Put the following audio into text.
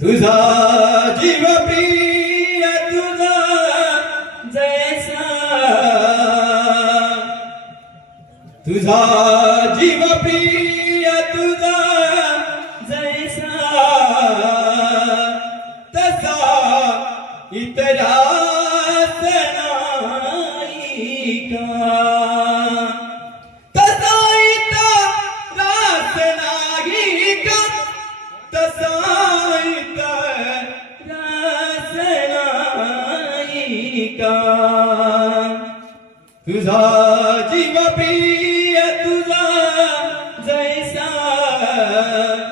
तुझा जीव प्रिय तुझा जैसा, तुझा जीव प्रिय तुझा जैसा, तसा इतरास नाही का, तसा इतरास नाही का, तसा इतरास नाही का, तुझा